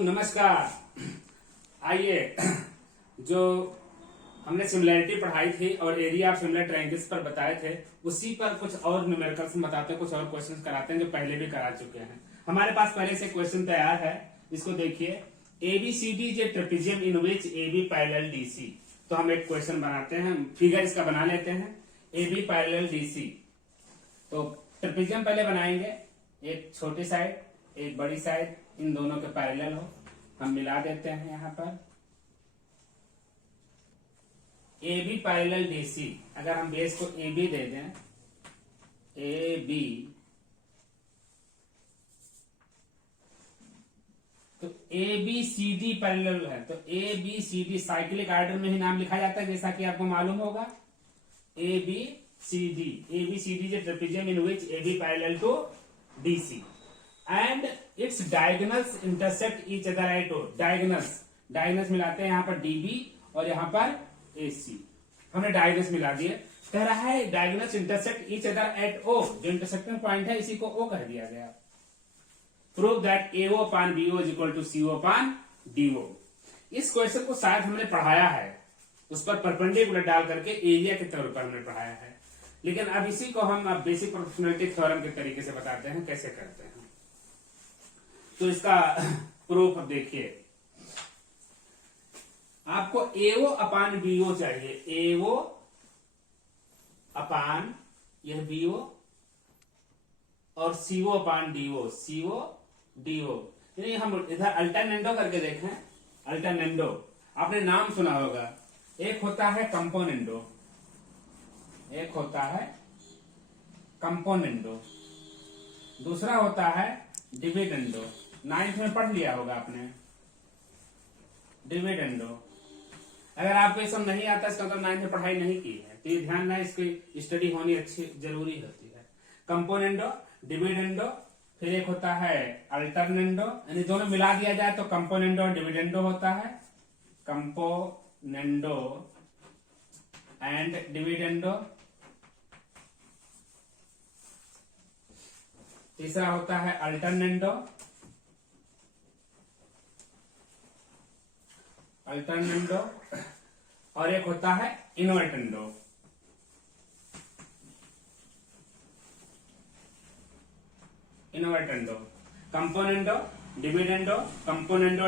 नमस्कार। आइए, जो हमने सिमिलैरिटी पढ़ाई थी और एरिया ऑफ सिमिलर ट्रायंगल्स पर बताए थे, उसी पर कुछ और न्यूमेरिकल्स बताते हैं, कुछ और क्वेश्चंस कराते हैं जो पहले भी करा चुके हैं। हमारे पास पहले से क्वेश्चन तैयार है, इसको देखिए। ABCD is a trapezium in which AB parallel DC। तो हम एक क्वेश्चन बनाते हैं, फिगर इसका बना लेते हैं। AB पैरेलल DC, तो ट्रेपेजियम पहले बनाएंगे, एक छोटी साइड एक बड़ी साइड, इन दोनों के पैरेलल हो, हम मिला देते हैं यहां पर। AB पैरेलल DC, अगर हम बेस को AB दे दें, AB, तो ABCD पैरेलल है, तो ABCD साइक्लिक ऑर्डर में ही नाम लिखा जाता है, जैसा कि आपको मालूम होगा। ABCD is a trapezium in which AB parallel to DC and its diagonals intersect each other at O। Diagonals मिलाते हैं यहाँ पर DB और यहाँ पर AC। हमने डायगोनल्स मिला दिए। कह रहा है diagonals intersect each other at O, जो इंटरसेक्टिंग पॉइंट है इसी को O कह दिया गया। Prove that AO upon BO is equal to CO upon DO। इस क्वेश्चन को शायद हमने पढ़ाया है, उस पर परपेंडिकुलर डाल करके एरिया के तौर पर हमने पढ़ाया है, लेकिन अब इसी को हम अब बेसिक प्रोपोर्शनलिटी थ्योरम के तरीके से बताते हैं कैसे करते हैं। तो इसका प्रूफ अब देखिए, आपको AO अपान BO चाहिए। AO अपान यह BO और CO upon DO, CO DO। यानी हम इधर अल्टरनेंडो करके देखें। अल्टरनेंडो आपने नाम सुना होगा, एक होता है कंपोनेंडो, एक होता है कंपोनेंडो, दूसरा होता है डिविडेंडो। 9th में पढ़ लिया होगा आपने डिविडेंडो। अगर आपको ये सब नहीं आता, इसका मतलब 9th में पढ़ाई नहीं की है, तो ये ध्यान रहे, इसकी स्टडी होनी अच्छी जरूरी होती है। कंपोनेंडो, डिविडेंडो, फिर एक होता है अल्टरनेंडो, यानी दोनों मिला दिया जाए तो कंपोनेंडो और डिविडेंडो होता है। Componendo and dividendo. तीसरा होता है अल्टरनेंडो, और एक होता है इन्वर्टेंडो। कंपोनेंडो,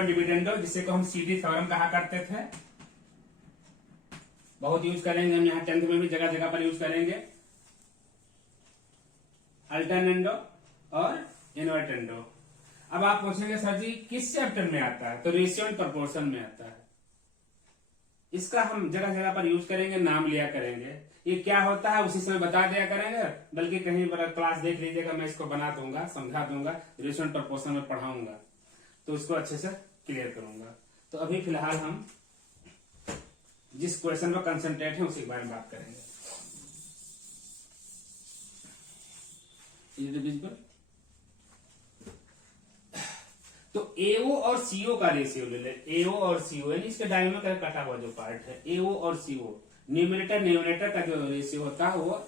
डिविडेंडो, जिसे को हम CD थ्योरम कहा करते थे। बहुत यूज करेंगे हम, यहाँ 10th में भी जगह जगह पर यूज करेंगे। अल्टरनेंडो और इन्वर्टेंडो। अब आप पूछेंगे सर जी किस चैप्टर में आता है, तो रेशियो एंड प्रोपोर्शन में आता है। इसका हम जगह जगह पर यूज करेंगे, नाम लिया करेंगे। ये क्या होता है उसी समय बता दिया करेंगे, बल्कि कहीं पर क्लास देख लीजिएगा, मैं इसको बना दूंगा, समझा दूंगा, रेशियो एंड प्रोपोर्शन में पढ़ाऊंगा, तो इसको अच्छे से क्लियर करूंगा। तो अभी फिलहाल हम जिस क्वेश्चन पर कंसंट्रेट है उसी के बारे में बात करेंगे। तो AO और CO का रेशियो ले ले। AO और CO यानी इसके डायगोनल का कटा हुआ जो पार्ट है, AO और CO, न्यूमरेटर का जो रेशियो होता है वो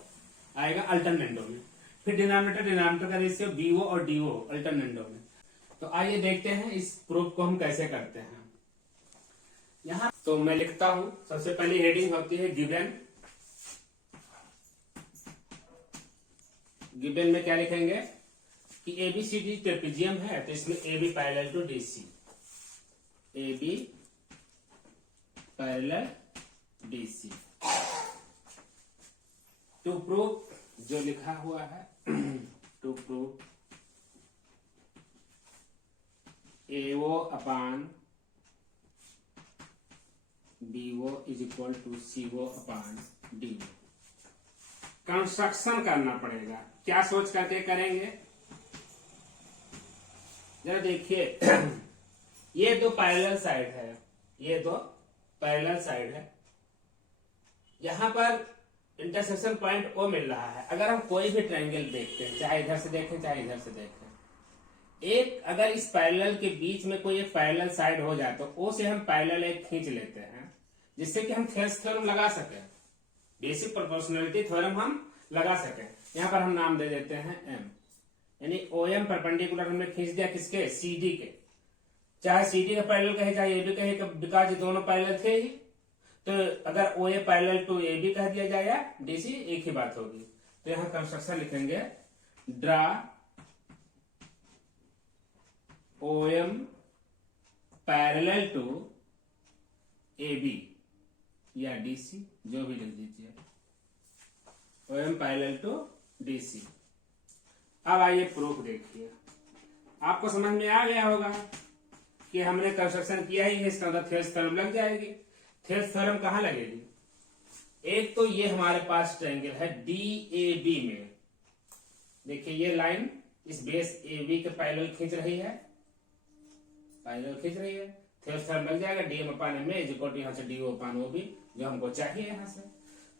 आएगा अल्टरनेंडो में। फिर डिनोमिनेटर का रेशियो BO और DO अल्टरनेंडो में। तो आइए देखते हैं इस प्रूफ को हम कैसे करते हैं। यहां तो मैं लिखता हूं, सबसे पहले हेडिंग होती है गिवन। गिवन में क्या लिखेंगे कि ABCD ट्रेपेजियम है, तो इसमें AB parallel to DC, AB parallel DC। To prove जो लिखा हुआ है, to prove AO upon BO is equal to CO upon DO। Construction करना पड़ेगा, क्या सोच करके करेंगे जरा देखिए। ये दो पैरेलल साइड है, ये दो पैरेलल साइड है, यहां पर इंटरसेक्शन पॉइंट O मिल रहा है। अगर हम कोई भी ट्रायंगल देखते हैं, चाहे इधर से देखें चाहे इधर से देखें, एक अगर इस पैरेलल के बीच में कोई एक पैरेलल साइड हो जाए तो O से हम पैरेलल एक खींच लेते हैं, जिससे कि हम थेल्स थ्योरम लगा सके, बेसिक प्रोपोर्शनलिटी थ्योरम हम लगा सके। यहां पर हम नाम दे देते हैं M, यानी OM परपेंडिकुलर हमने खींच दिया किसके, CD के। चाहे CD का पैरेलल कहे चाहे AB कहे, बिकॉज ये दोनों पैरेलल थे ही, तो अगर OA पैरेलल टू AB कह दिया जाए या DC, एक ही बात होगी। तो यहां कंस्ट्रक्शन लिखेंगे, draw OM parallel to AB या DC, जो भी लिख दीजिए, OM पैरेलल टू DC। अब आइए प्रूफ देखिए, आपको समझ में आ गया होगा कि हमने कंस्ट्रक्शन किया ही है, इसका मतलब थेल्स थ्योरम लग जाएगी। थेल्स थ्योरम कहां लगेगी? एक तो ये हमारे पास ट्रायंगल है DAB में, देखिए ये लाइन इस बेस AB के पैरेलल खींच रही है, थेल्स थ्योरम लग जाएगा। DM/MA इज इक्वल टू यहां से DO/OB, जो हमको चाहिए यहां से।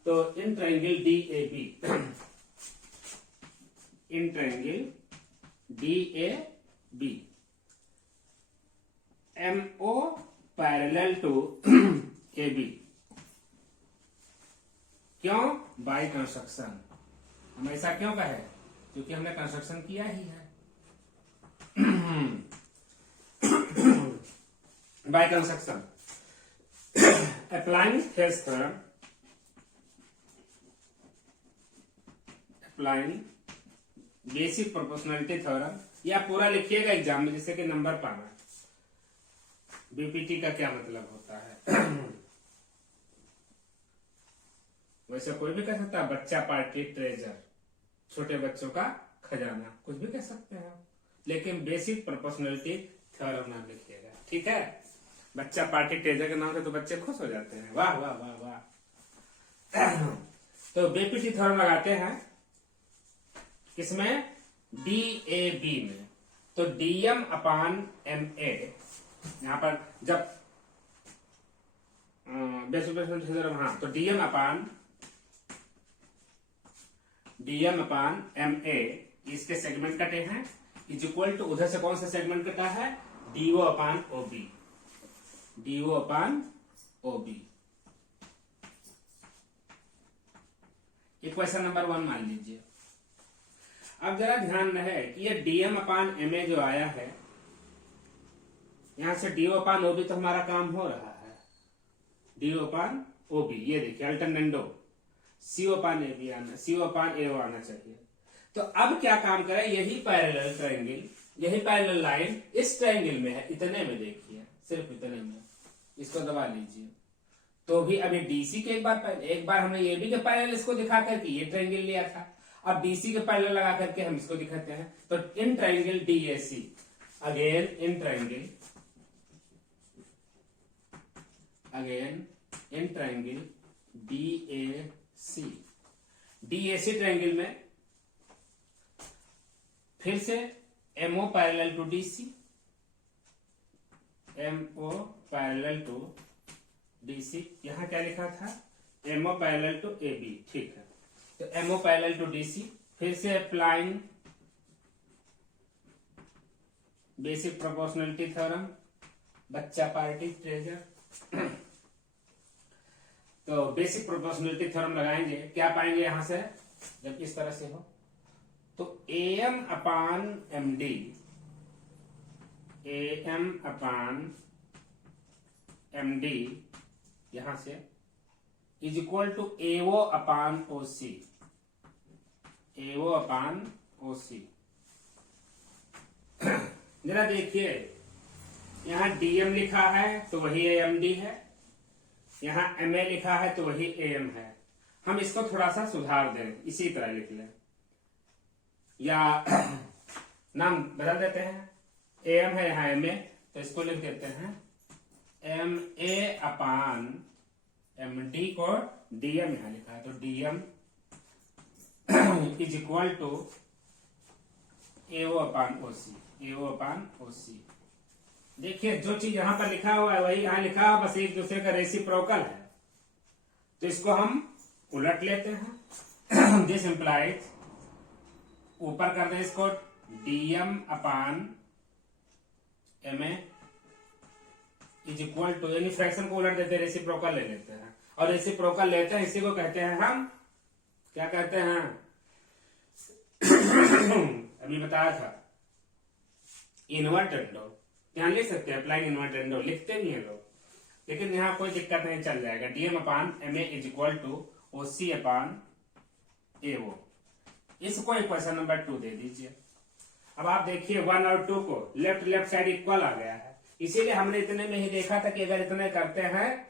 तो in triangle DAB in triangle DAB MO parallel to AB, क्यों? By construction. हम ऐसा क्यों कहे? क्योंकि हमने कंस्ट्रक्शन किया ही है by construction. Applying Thales theorem, applying basic proportionality theorem, या पूरा लिखिएगा एग्जाम में जिससे कि नंबर पाना। BPT का क्या मतलब होता है? वैसे कोई भी कह सकता है, बच्चा पार्टी ट्रेजर, छोटे बच्चों का खजाना, कुछ भी कह सकते हैं, लेकिन बेसिक प्रोपोर्शनलिटी थ्योरम नाम लिखिएगा, ठीक है? बच्चा पार्टी ट्रेजर के नाम से तो बच्चे खुश हो जाते हैं, वाह वाह वाह वाह। तो BPT थ्योरम लगाते हैं किसमें? DAB में। तो DM/MA, यहां पर जब बेसिक प्रोपोर्शनलिटी थ्योरम, हाँ, तो DM/MA इसके सेगमेंट कटे हैं, इज इक्वल टू, उधर से कौन सा सेगमेंट कटा है? DO/OB, DO/OB। इक्वेशन नंबर 1 मान लीजिए। अब जरा ध्यान रहे कि ये DM/MA जो आया है, यहां से DO/OB तो हमारा काम हो रहा है, DO/OB, ये देखिए अल्टरनेंडो, CO/AB आना, CO/AO आना चाहिए। तो अब क्या काम करे? यही पैरेलल ट्रायंगल, यही पैरेलल लाइन इस ट्रायंगल में है, इतने में देखिए, सिर्फ इतने में, इसको दबा लीजिए। तो भी अभी DC के एक बार हमने AB के पैरेलल इसको दिखा करके ये ट्रायंगल लिया था, अब DC के पैरेलल लगा करके हम इसको दिखाते हैं। तो in triangle DAC, again in triangle DAC triangle में फिर से MO parallel to DC, MO parallel to DC, यहां क्या लिखा था? MO पैरेलल टू AB, ठीक है। तो MO पैरेलल टू DC, फिर से अप्लाइंग बेसिक प्रोपोर्शनलिटी थ्योरम, बच्चा पार्टी ट्रेजर। तो बेसिक प्रोपोर्शनलिटी थ्योरम लगाएंगे, क्या पाएंगे यहां से? जब इस तरह से हो तो AM/MD यहां से इज इक्वल टू AO/OC, जरा देखिए, यहां DM लिखा है तो वही AMD है, यहां MA लिखा है तो वही AM है। हम इसको थोड़ा सा सुधार दें, इसी तरह लिख लें, या नाम बदल देते हैं, AM है यहां MA, तो इसको लिख देते हैं MA/MD को DM यहां लिखा है, तो DM is equal to AO/OC। देखिए जो चीज यहां पर लिखा हुआ है वही यहां लिखा है, बस एक दूसरे का रेसिप्रोकल है, तो इसको हम उलट लेते हैं। दिस इंप्लाइज, ऊपर कर दें इसको DM/MA इज इक्वल टू, यानी फ्रैक्शन को उलट देते हैं, रेसिप्रोकल ले लेते हैं, और रेसिप्रोकल लेते हैं, इसी को कहते हैं हम, क्या कहते हैं? अभी बताया था, इनवर्टेंडो। यहाँ लिख सकते हैं अप्लाइंग इन्वर्टेड एंड लिखते भी हैं लोग, लेकिन यहाँ कोई दिक्कत नहीं, चल जाएगा। DM upon M A is equal to OC upon AO. इसको इक्वेशन नंबर 2 दे दीजिए। अब आप देखिए 1 और 2 को लेफ्ट साइड इक्वल आ गया है, इसीलिए हमने इतने में ही देखा था कि अगर इतने करते हैं,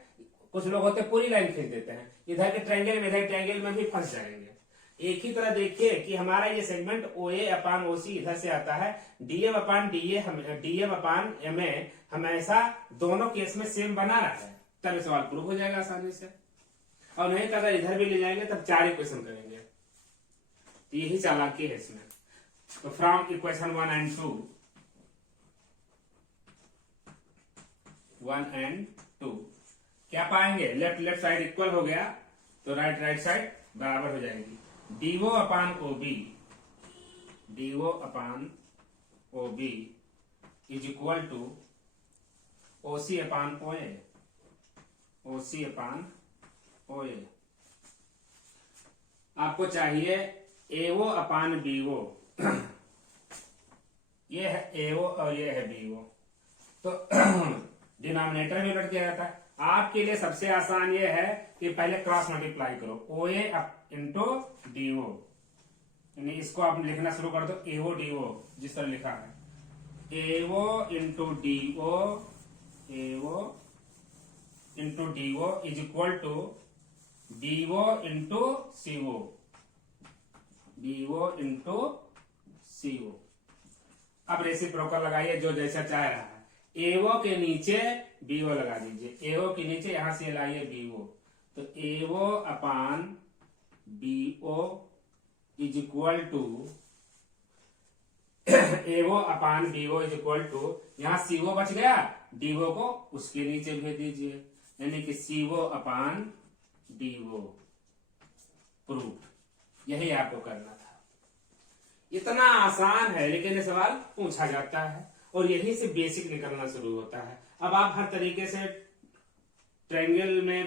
कुछ लोग होते पूरी लाइन खींच देते हैं, इधर के ट्रायंगल में इधर ट्रायंगल में भी फंस जाएंगे। एक ही तरह देखिए कि हमारा ये सेगमेंट ओ ए अपान ओ सी इधर से आता है, DM upon DM upon M A हमेशा दोनों केस में सेम बना रहा है, तब सवाल प्रूव हो जाएगा आसानी से। और नहीं तो अगर इधर भी ले जाएंगे तब 4 इक्वेशन करेंगे, तो यही चालाकी है इसमें। तो फ्रॉम इक्वेशन 1 and 2 1 and 2 क्या पाएंगे, लेफ्ट साइड इक्वल हो गया तो राइट साइड बराबर हो जाएगी। DO upon O B is equal to OC upon O A. आपको चाहिए एओ अपान बीओ, ये है एओ और ये है बीओ, तो डिनोमिनेटर में उलट दिया जाता है। आपके लिए सबसे आसान ये है कि पहले क्रॉस मल्टीप्लाई करो, ओ ए इंटू डीओ, यानी इसको आप लिखना शुरू कर दो एओ डीओ, जिस तरह लिखा है AO into DO is equal to DO into CO. अब रेसिप्रोकल लगाइए जो जैसा चाह रहा है, एओ के नीचे बीओ लगा दीजिए, एओ के नीचे यहां से लाइए बीओ, तो एओ अपान बीओ इज इक्वल टू यहां सीओ बच गया, डीओ को उसके नीचे भेज दीजिए, यानी कि सीओ अपान डीओ प्रूफ। यही आपको करना था। इतना आसान है, लेकिन ये सवाल पूछा जाता है और यही से बेसिक निकलना शुरू होता है। अब आप हर तरीके से ट्रायंगल में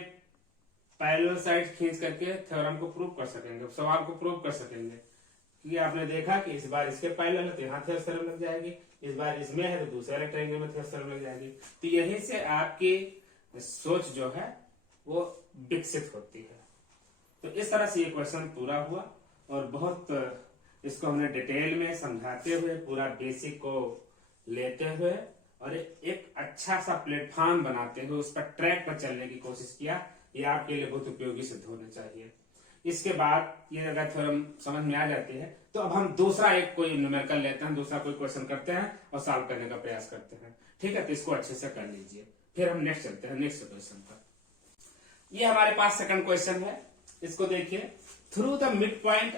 पैरेलल साइड खींच करके थ्योरम को प्रूव कर सकेंगे, सवाल को प्रूव कर सकेंगे। क्योंकि आपने देखा कि इस बार इसके पैरेलल है तो यहाँ थ्योरम लग जाएगी, इस बार इसमें है तो दूसरे वाले ट्रायंगल में थ्योरम लग जाएगी। तो यही से आपकी सोच जो है वो विकसित होती है। तो इस तरह से ये क्वेश्चन पूरा हुआ और बहुत इसको हमने डिटेल में समझाते हुए, पूरा बेसिक को लेते हुए और एक अच्छा सा प्लेटफॉर्म बनाते हुए उस पर ट्रैक पर चलने की कोशिश किया। ये आपके लिए बहुत उपयोगी सिद्ध होना चाहिए। इसके बाद ये अगर थ्योरम समझ में आ जाती है तो अब हम दूसरा एक कोई न्यूमेरिकल लेते हैं, दूसरा कोई क्वेश्चन करते हैं और सॉल्व करने का प्रयास करते हैं। ठीक है, तो इसको अच्छे से कर लीजिए, फिर हम नेक्स्ट चलते हैं नेक्स्ट क्वेश्चन पर। ये हमारे पास सेकंड क्वेश्चन है, इसको देखिए। Through the mid point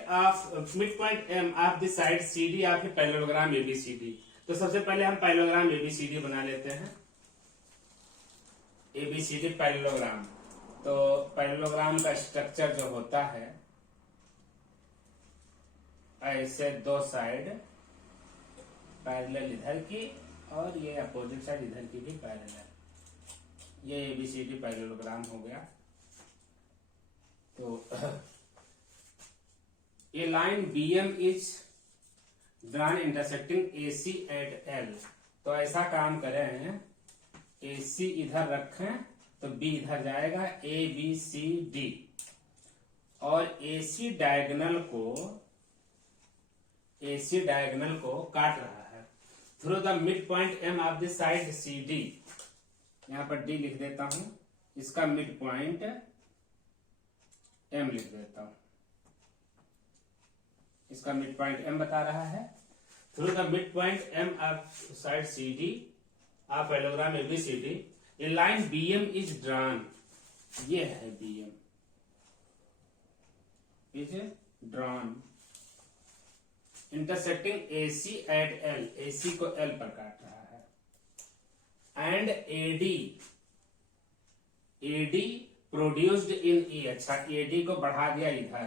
M of the side C D of a parallelogram ABCD. तो सबसे पहले हम पैरेललोग्राम एबीसीडी बना लेते हैं। एबीसीडी पैरेललोग्राम, तो पैरेललोग्राम का स्ट्रक्चर जो होता है, ऐसे दो साइड पैरेलल इधर की और ये अपोजिट साइड इधर की भी पैरेलल, ये एबीसीडी पैरेललोग्राम हो गया। तो a line BM is drawn intersecting AC at L. तो ऐसा काम करें, एसी इधर रखें तो बी इधर जाएगा, ए बी सी डी, और एसी डायगोनल को काट रहा है through the mid point M of the side C D. यहां पर डी लिख देता हूं, इसका मिड पॉइंट एम लिख देता हूं, इसका मिड पॉइंट एम बता रहा है। Through the mid point M of side C D of parallelogram ABCD a line BM is drawn. ये है BM is drawn intersecting AC at L, AC को एल पर काट रहा है। And AD produced in E. अच्छा, AD को बढ़ा दिया इधर,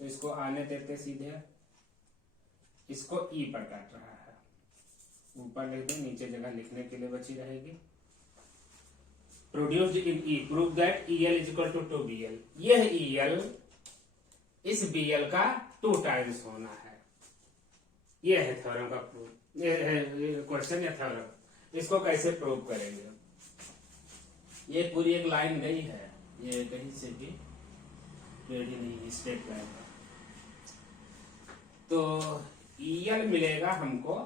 तो इसको आने देते सीधे, इसको ई पर काट रहा है। ऊपर लिख दो, नीचे जगह लिखने के लिए बची रहेगी। Produced in E, prove that EL is equal to 2BL। यह EL इस BL का 2 टाइम्स होना है। यह है थ्योरम का प्रूफ, क्वेश्चन या थ्योरम। इसको कैसे प्रूव करेंगे? ये पूरी एक लाइन गई है, ये कहीं से भी रेडी नहीं, स्ट्रेट लाइन है। तो EL मिलेगा हमको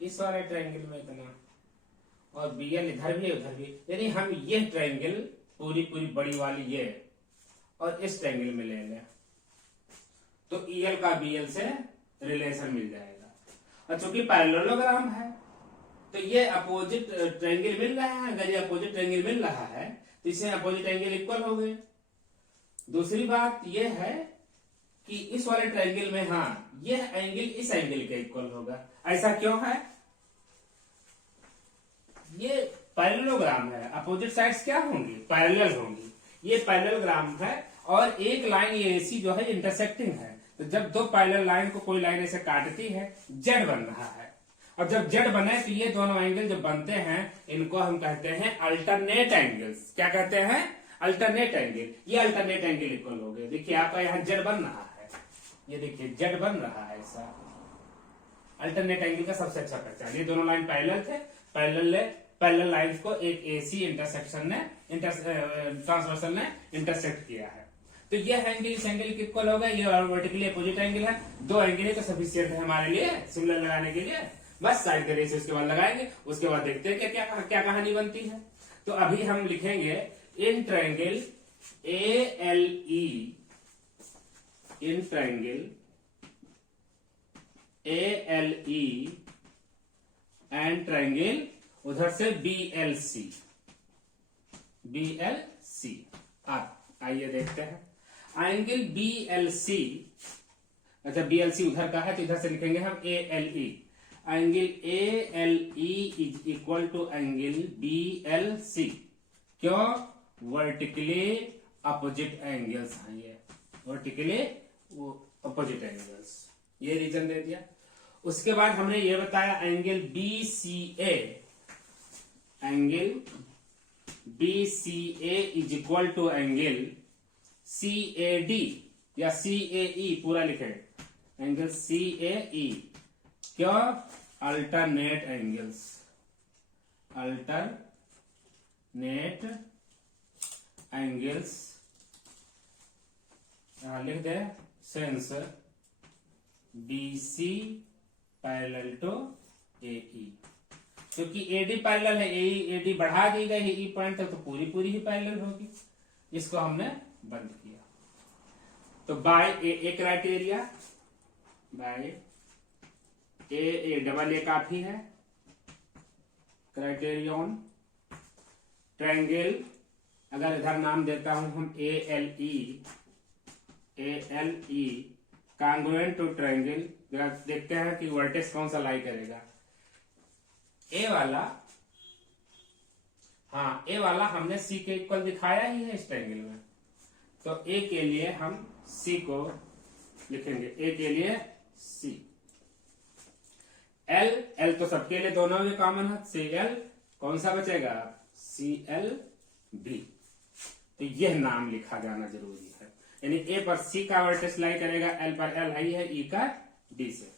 इस वाले ट्रायंगल में इतना, और BL इधर भी उधर भी, यानी हम ये ट्रायंगल पूरी पूरी बड़ी वाली ये और इस ट्रायंगल में ले लें तो EL का BL से रिलेशन मिल जाएगा। और चूंकि पैरेललोग्राम है तो ये अपोजिट ट्रायंगल मिल रहा है, अगर ये अपोजिट ट्रायंगल मिल रहा है तो इससे अपोजिट एंगल इक्वल हो गए। दूसरी बात ये है कि इस वाले ट्रायंगल में हाँ ये एंगल इस एंगल के इक्वल होगा। ऐसा क्यों है? ये पैरेललोग्राम है, अपोजिट साइड्स क्या होंगी? पैरेलल होंगी। ये पैरेललोग्राम है और एक लाइन ये AC जो है इंटरसेक्टिंग है। तो जब दो पैरेलल लाइन को कोई लाइन ऐसे काटती है, जेड बन रहा है, और जब जेड बने तो ये दोनों एंगल जो बनते हैं इनको हम कहते हैं अल्टरनेट एंगल्स। क्या कहते हैं? Alternate angle. ये अल्टरनेट एंगल इक्वल हो गए। देखिए आपका यहाँ जेड बन रहा है, ये देखिए जेड बन रहा है ऐसा। अल्टरनेट एंगल का सबसे अच्छा पहचान, ये दोनों लाइन पैरेलल थे, पैरेलल लाइंस को एक AC इंटरसेक्शन ने ट्रांसवर्सल ने इंटरसेक्ट किया है। तो ये एंगल इस एंगल के इक्वल होगा। ये वर्टिकली अपोजिट एंगल है, दो एंगल तो सफिशिएंट है हमारे लिए सिमिलर लगाने के लिए। बस साइड के रेशियो उसके बाद लगाएंगे, उसके बाद देखते हैं क्या कहानी बनती है। तो अभी हम लिखेंगे in triangle ALE, in triangle ALE and triangle उधर से BLC। आप आइए देखते हैं एंगल BLC। अच्छा BLC उधर का है तो इधर से लिखेंगे हम ALE। Angle ALE is equal to angle BLC। क्यों? वर्टिकली अपोजिट एंगल्स हैं ये, वर्टिकली अपोजिट एंगल्स, ये रीजन दे दिया। उसके बाद हमने ये बताया angle BCA, angle BCA is equal to angle CAD या CAE पूरा लिखे, एंगल CAE। क्यों? अल्टरनेट एंगल्स, अल्टरनेट एंगल्स लिख दे since BC parallel to AE। क्योंकि AD पैरेलल है, AD बढ़ा दी गई है E पॉइंट तक तो पूरी पूरी ही पैरेलल होगी। इसको हमने बंद किया। तो by A criteria, by A double A काफी है क्राइटेरियन ट्रायंगल। अगर इधर नाम देता हूं हम ALE कांग्रुएंट टू ट्रायंगल। देखते हैं कि वर्टेक्स कौन सा लाई करेगा। ए वाला, हाँ ए वाला हमने C के इक्वल दिखाया ही है इस ट्रायंगल में। तो A के लिए हम C को लिखेंगे, A के लिए C। L तो सबके लिए दोनों में कॉमन है, CL कौन सा बचेगा? CLB। तो यह नाम लिखा जाना जरूरी है, यानी A पर C का वर्टेक्स लाई करेगा, L पर L आई है, E का D से।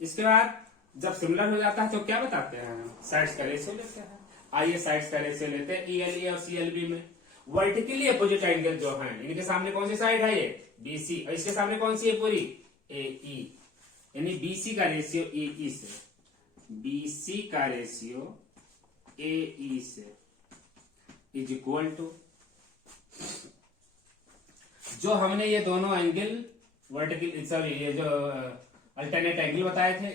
इसके बाद जब सिमिलर हो जाता है तो क्या बताते हैं? साइड्स का रेशियो लेते हैं। आइए साइड्स का रेशियो लेते हैं ELE और CLB में। वर्टिकली अपोजिट एंगल जो है, इनके सामने कौन सी साइड है? ये BC, और इसके सामने कौन सी है पूरी? AE। यानी BC का रेशियो AE से, BC का रेशियो AE से इज इक्वल टू, जो हमने ये दोनों एंगल वर्टिकल, सॉरी ये जो अल्टरनेट एंगल बताए थे,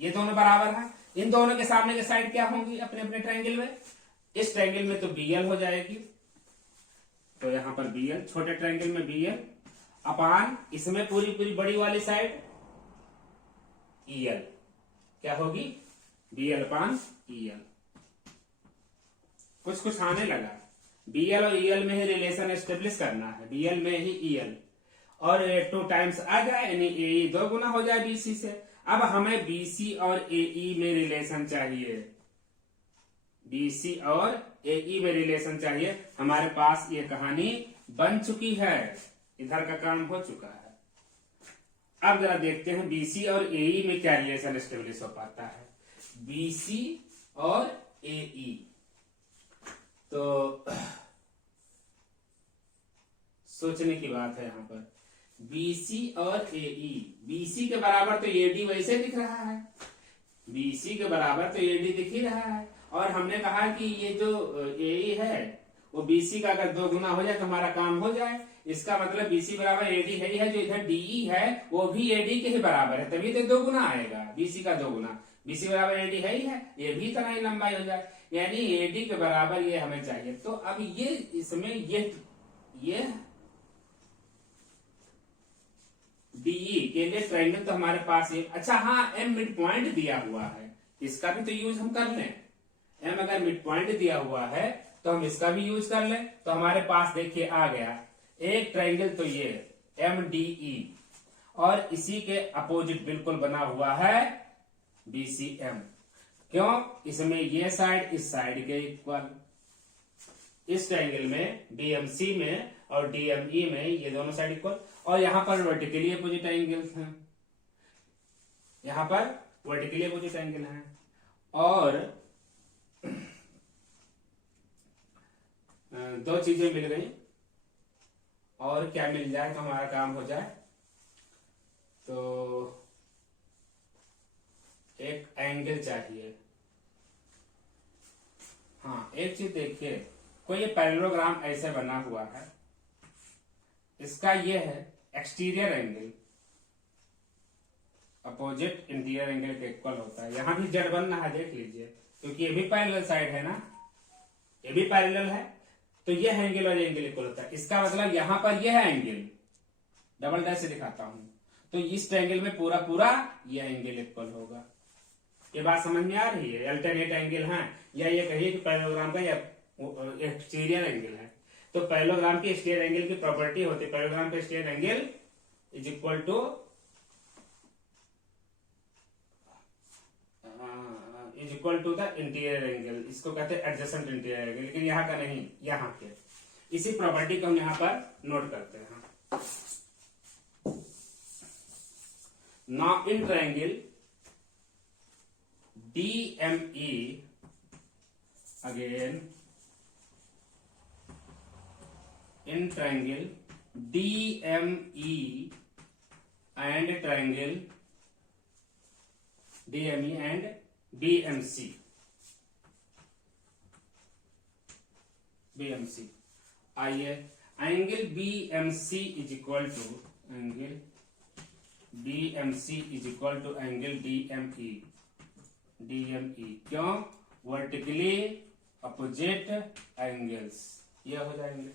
ये दोनों बराबर है। इन दोनों के सामने की साइड क्या होंगी अपने अपने ट्रायंगल में? इस ट्रायंगल में तो BL हो जाएगी, तो यहां पर BL, छोटे ट्रायंगल में BL अपान इसमें पूरी पूरी बड़ी वाली साइड EL क्या होगी? BL upon EL। कुछ आने लगा। BL और EL में ही रिलेशन एस्टेब्लिश करना है, BL में ही EL, और 2 टाइम्स आ जाए यानी AE 2 गुना हो जाए BC से। अब हमें BC और AE में रिलेशन चाहिए, BC और AE में रिलेशन चाहिए। हमारे पास ये कहानी बन चुकी है, इधर का काम हो चुका है। अब जरा देखते हैं बीसी और एई में क्या रिलेशन एस्टेब्लिश हो पाता है। बीसी और एई, तो सोचने की बात है यहाँ पर। बीसी और एई, बीसी के बराबर तो एडी वैसे दिख रहा है, बीसी के बराबर तो एडी दिख ही रहा है, और हमने कहा कि ये जो एई है वो बीसी का अगर 2 गुना हो जाए तो हमारा काम हो जाए। इसका मतलब बीसी बराबर एडी है ही है, जो इधर डीई है वो भी एडी के ही बराबर है, तभी तो 2 गुना आएगा, बीसी का 2 गुना। बीसी बराबर एडी है ही है, ये भी इतना ही लंबाई हो जाए, यानी एडी के बराबर ये हमें चाहिए। तो अब ये इसमें ये डीई के लिए ट्रायंगल तो हमारे पास है। अच्छा हाँ, एम मिड पॉइंट दिया हुआ है, इसका भी तो यूज हम कर लें। एम अगर मिड पॉइंट दिया हुआ है तो हम इसका भी यूज कर लें। तो हमारे पास देखिए आ गया एक ट्रायंगल, तो ये एम डी ई, और इसी के अपोजिट बिल्कुल बना हुआ है बीसीएम। क्यों? इसमें ये साइड इस साइड के इक्वल, इस ट्रायंगल में डीएमसी में और डीएमई में ये दोनों साइड इक्वल, और यहां पर वर्टिकली अपोजिट एंगल्स हैं, यहां पर वर्टिकली अपोजिट एंगल हैं। और 2 चीजें मिल गई, और क्या मिल जाए तो हमारा काम हो जाए। तो एक एंगल चाहिए। हाँ, एक चीज देखिए, कोई ये पैरेललोग्राम ऐसे बना हुआ है, इसका ये है exterior angle opposite interior angle के इक्वल होता है। यहां भी जेड बनना है, देख लीजिए, क्योंकि ये भी पैरेलल साइड है ना, ये भी पैरेलल है, तो ये एंगल और एंगल इक्वल होता है। इसका मतलब यहां पर यह एंगल, डबल डैश से दिखाता हूं, तो इस ट्रायंगल में पूरा पूरा यह एंगल इक्वल होगा। ये बात समझ में आ रही है? अल्टरनेट एंगल है, या ये कहिए कि पैरेललोग्राम का या एक्सटीरियर एंगल है। तो पैरेललोग्राम की एक्सटीरियर एंगल की प्रॉपर्टी होती है, पैरेललोग्राम का exterior angle is equal to the interior angle, इसको कहते हैं एडजेसेंट इंटीरियर एंगल, लेकिन यहाँ का नहीं, यहाँ के। इसी प्रॉपर्टी को हम यहाँ पर नोट करते हैं। Now in triangle DME, again in triangle DME and triangle DME and BMC, आइए, angle BMC is equal to angle BMC is equal to angle DME। क्यों? वर्टिकली अपोजिट एंगल्स, ये हो जाएंगे।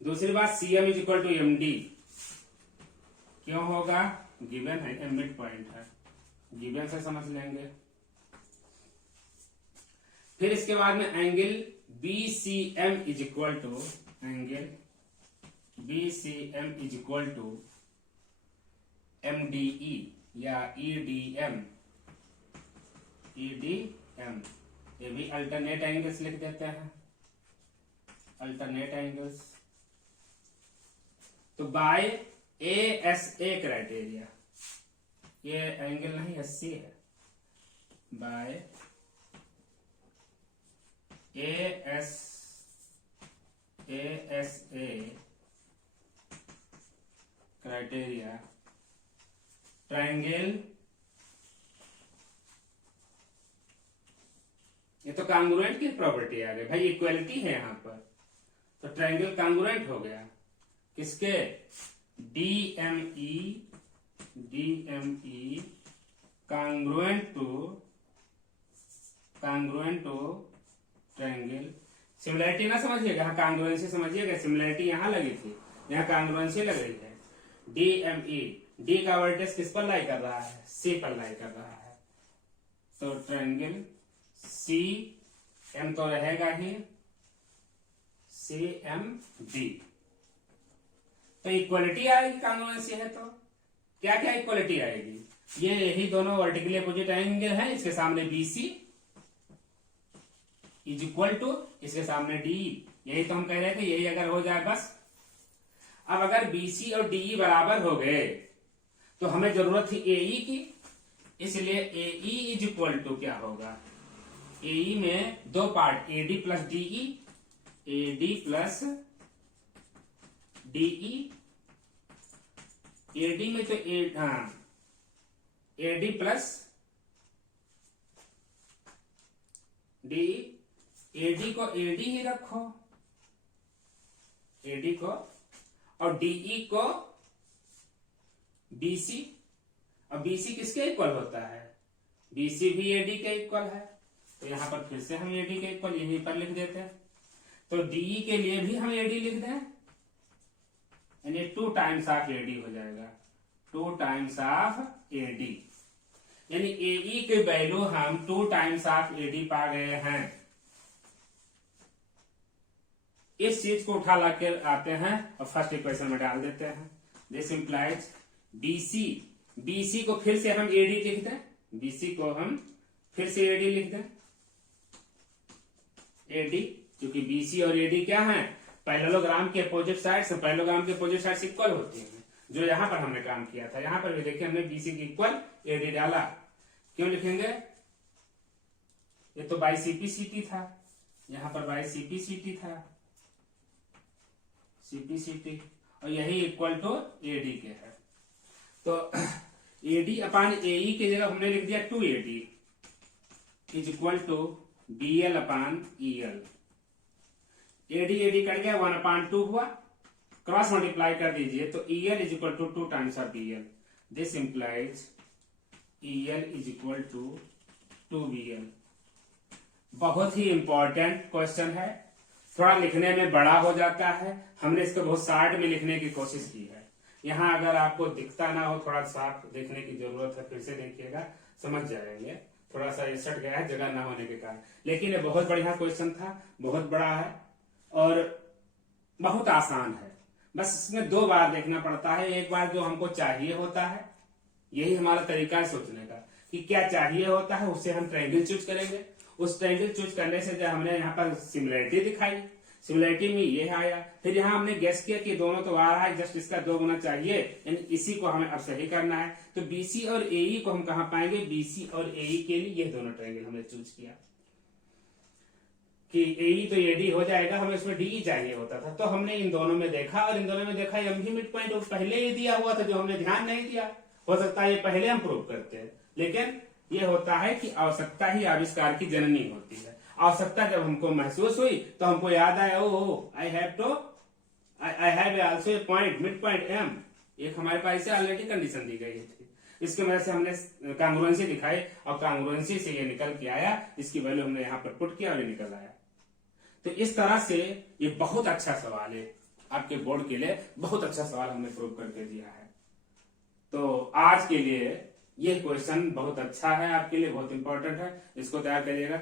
दूसरी बात, CM is equal to MD, क्यों होगा? Given है, एम मिड पॉइंट है, गिवन से समझ लेंगे। फिर इसके बाद में angle BCM is equal to angle BCM is equal to MDE या EDM, ये भी अल्टरनेट एंगल्स लिख देते हैं, अल्टरनेट एंगल्स। तो बाय ASA क्राइटेरिया, ये एंगल नहीं SC है, बाय ASA क्राइटेरिया, ट्रायंगल, ये तो कांग्रुएंट की प्रॉपर्टी आ गई भाई, इक्वलिटी है यहाँ पर, तो ट्रायंगल कांग्रुएंट हो गया किसके? DME congruent to triangle. Similarity ना समझिएगा, यहाँ कांग्रुएंसी समझिएगा, सिमिलरिटी यहाँ लगी थी, यहाँ कांग्रुएंसी लग रही है। DME, डी का वर्टेक्स किस पर लाई कर रहा है? C पर लाई कर रहा है, तो ट्रायंगल CM तो रहेगा ही, CMD। तो इक्वलिटी आएगी, कांग्रुएंसी है तो क्या क्या इक्वलिटी आएगी? ये यही दोनों वर्टिकली अपोजिट एंगल हैं, इसके सामने BC इज इक्वल टू इसके सामने DE, यही तो हम कह रहे थे, यही अगर हो जाए बस। अब अगर BC और DE बराबर हो गए तो हमें जरूरत थी एई की, इसलिए एई इज इक्वल टू क्या होगा, एई में दो part AD plus DE, AD plus DE, AD में तो एडी प्लस डी, एडी को एडी ही रखो, एडी को, और डीई को बीसी। अब बीसी किसके इक्वल होता है, बीसी भी एडी के इक्वल है, तो यहां पर फिर से हम एडी के इक्वल यहीं पर लिख देते हैं। तो डीई के लिए भी हम एडी लिख दें, यानी 2 टाइम्स ऑफ एडी हो जाएगा, 2 टाइम्स ऑफ एडी, यानी एई के वैल्यू हम 2 टाइम्स ऑफ एडी पा गए हैं। इस चीज को उठा ला के आते हैं और फर्स्ट इक्वेशन में डाल देते हैं। दिस इंप्लाइज बीसी, बीसी को फिर से हम एडी लिख दें, बीसी को हम फिर से एडी लिख दें, एडी, क्योंकि बीसी और एडी क्या है, पैरेललोग्राम के अपोजिट साइड्स, पैरेललोग्राम के अपोजिट साइड्स इक्वल होती हैं, जो यहां पर हमने काम किया था। यहां पर भी देखिए हमने बीसी की इक्वल एडी डाला, क्यों लिखेंगे, ये तो बाई सीपीसीटी था, यहां पर बाई सीपीसीटी था, सीपीसीटी, और यही इक्वल टू एडी के है। तो एडी अपान एई की जगह हमने लिख दिया 2AD is equal to BL upon EL। AD AD cut गया, 1/2 हुआ, क्रॉस मल्टीप्लाई कर दीजिए तो EL is equal to 2 times of BL। This implies EL is equal to 2BL। बहुत ही इंपॉर्टेंट क्वेश्चन है, थोड़ा लिखने में बड़ा हो जाता है, हमने इसको बहुत शार्ट में लिखने की कोशिश की है। यहाँ अगर आपको दिखता ना हो, थोड़ा साफ देखने की जरूरत है, फिर से देखिएगा समझ जाएंगे, थोड़ा सा ये सट गया है जगह ना होने के कारण, लेकिन ये बहुत बढ़िया क्वेश्चन था, बहुत बड़ा है और बहुत आसान है। बस इसमें 2 बार देखना पड़ता है, एक बार जो हमको चाहिए होता है, यही हमारा तरीका है सोचने का कि क्या चाहिए होता है, उससे हम ट्रायंगल चूज करेंगे, उस ट्रायंगल चूज करने से जब हमने यहाँ पर सिमिलरिटी दिखाई, सिमिलरिटी में ये आया, फिर यहाँ हमने गेस किया कि दोनों तो आ रहा है, जस्ट इसका 2 गुना चाहिए, यानी इसी को हमें अब सही करना है। तो बीसी और एई को हम कहाँ पाएंगे, बीसी और एई के लिए ये दोनों ट्रायंगल हमने चूज किया कि एई तो एडी हो जाएगा, हमें उसमें डीई चाहिए होता था, तो हमने इन दोनों में देखा, और इन दोनों में देखा एम भी मिड पॉइंट पहले ही दिया हुआ था, जो हमने ध्यान नहीं दिया, हो सकता है ये पहले हम प्रूव करते हैं, लेकिन ये होता है कि आवश्यकता ही आविष्कार की जननी होती है। आवश्यकता जब हमको महसूस हुई तो हमको याद आया, oh I have also a point, mid point M, एक हमारे पास इसे ऑलरेडी कंडीशन दी गई थी, इसकी वजह से हमने कांग्रुएंसी दिखाई और कांग्रुएंसी से ये निकल के आया, इसकी वैल्यू हमने यहाँ पर पुट किया और ये निकल आया। तो इस तरह से ये बहुत अच्छा सवाल है, आपके बोर्ड के लिए बहुत अच्छा सवाल हमने प्रूव करके दिया है। तो आज के लिए ये क्वेश्चन बहुत अच्छा है, आपके लिए बहुत इंपॉर्टेंट है, इसको तैयार करिएगा।